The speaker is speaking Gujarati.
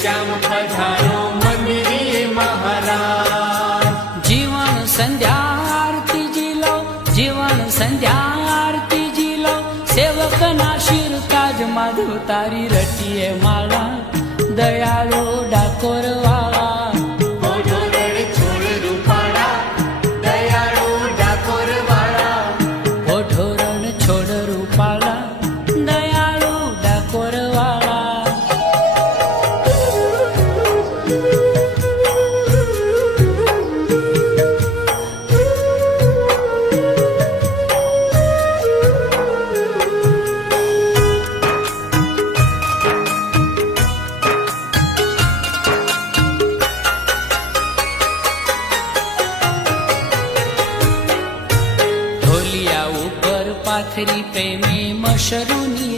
શ્યામ પધારો મંદિરે મહારાજ. જીવન સંધ્યા આરતી જી લો, જીવન સંધ્યા આરતી જી લો, સેવકના શિર તાજ માધવ તારી રટીએ માળા, દયાળુ ડાકોર વાળા. ઓઢો રણ છોડ રૂપાળા, દયાળુ ડાકોર વાળા. ઓઢો રણ છોડ રૂપાળા, દયાળુ ડાકોર વાળા. ઢોલિયા ઉપર પાથરી પ્રેમે મશરૂની